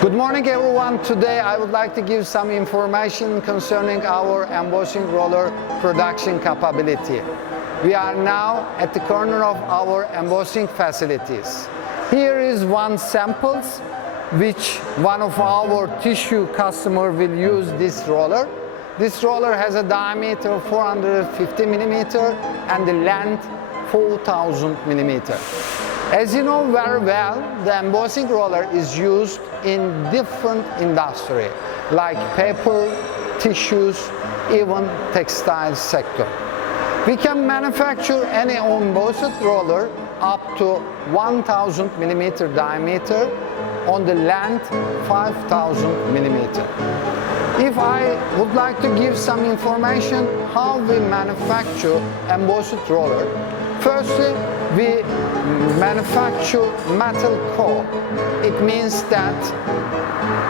Good morning everyone. Today I would like to give some information concerning our embossing roller production capability. We are now at the corner of our embossing facilities. Here is one samples which one of our tissue customer will use this roller. This roller has a diameter of 450 millimeter and the length 4,000 millimeter. As you know very well, the embossing roller is used in different industry like paper, tissues, even textile sector. We can manufacture any embossed roller up to 1,000 millimeter diameter on the length 5,000 millimeter. If I would like to give some information how we manufacture embossed roller, firstly, we manufacture metal core. It means that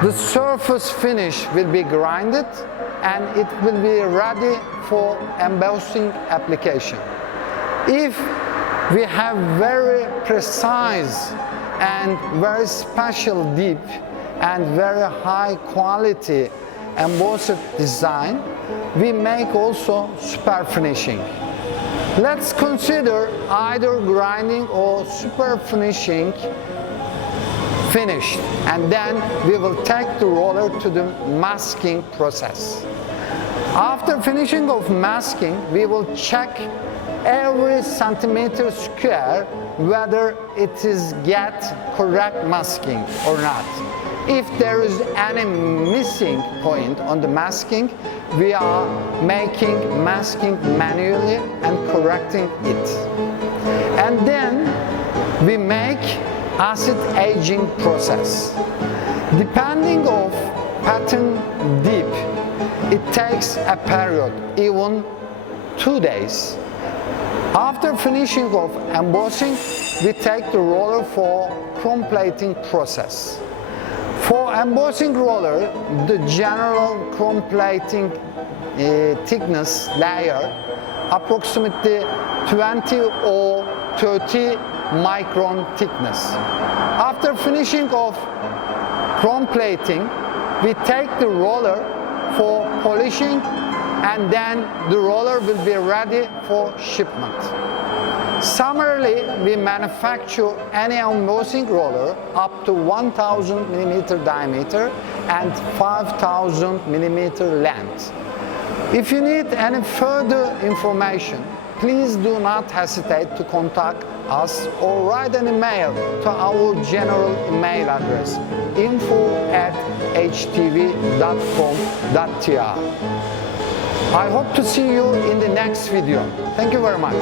the surface finish will be grinded and it will be ready for embossing application. If we have very precise and very special deep and very high quality embossed design, we make also super finishing. Let's consider either grinding or super finishing finished, and then we will take the roller to the masking process. After finishing of masking, we will check every centimeter square whether it is get correct masking or not. If there is any missing point on the masking, we are making masking manually and correcting it. And then we make acid aging process. Depending of pattern deep, it takes a period, even 2 days. After finishing of embossing, we take the roller for chrome plating process. For embossing roller, the general chrome plating thickness layer approximately 20 or 30 micron thickness. After finishing of chrome plating, we take the roller for polishing and then the roller will be ready for shipment. Summarily, we manufacture any embossing roller up to 1,000 millimeter diameter and 5,000 millimeter length. If you need any further information, please do not hesitate to contact us or write an email to our general email address info@htv.com.tr. I hope to see you in the next video. Thank you very much.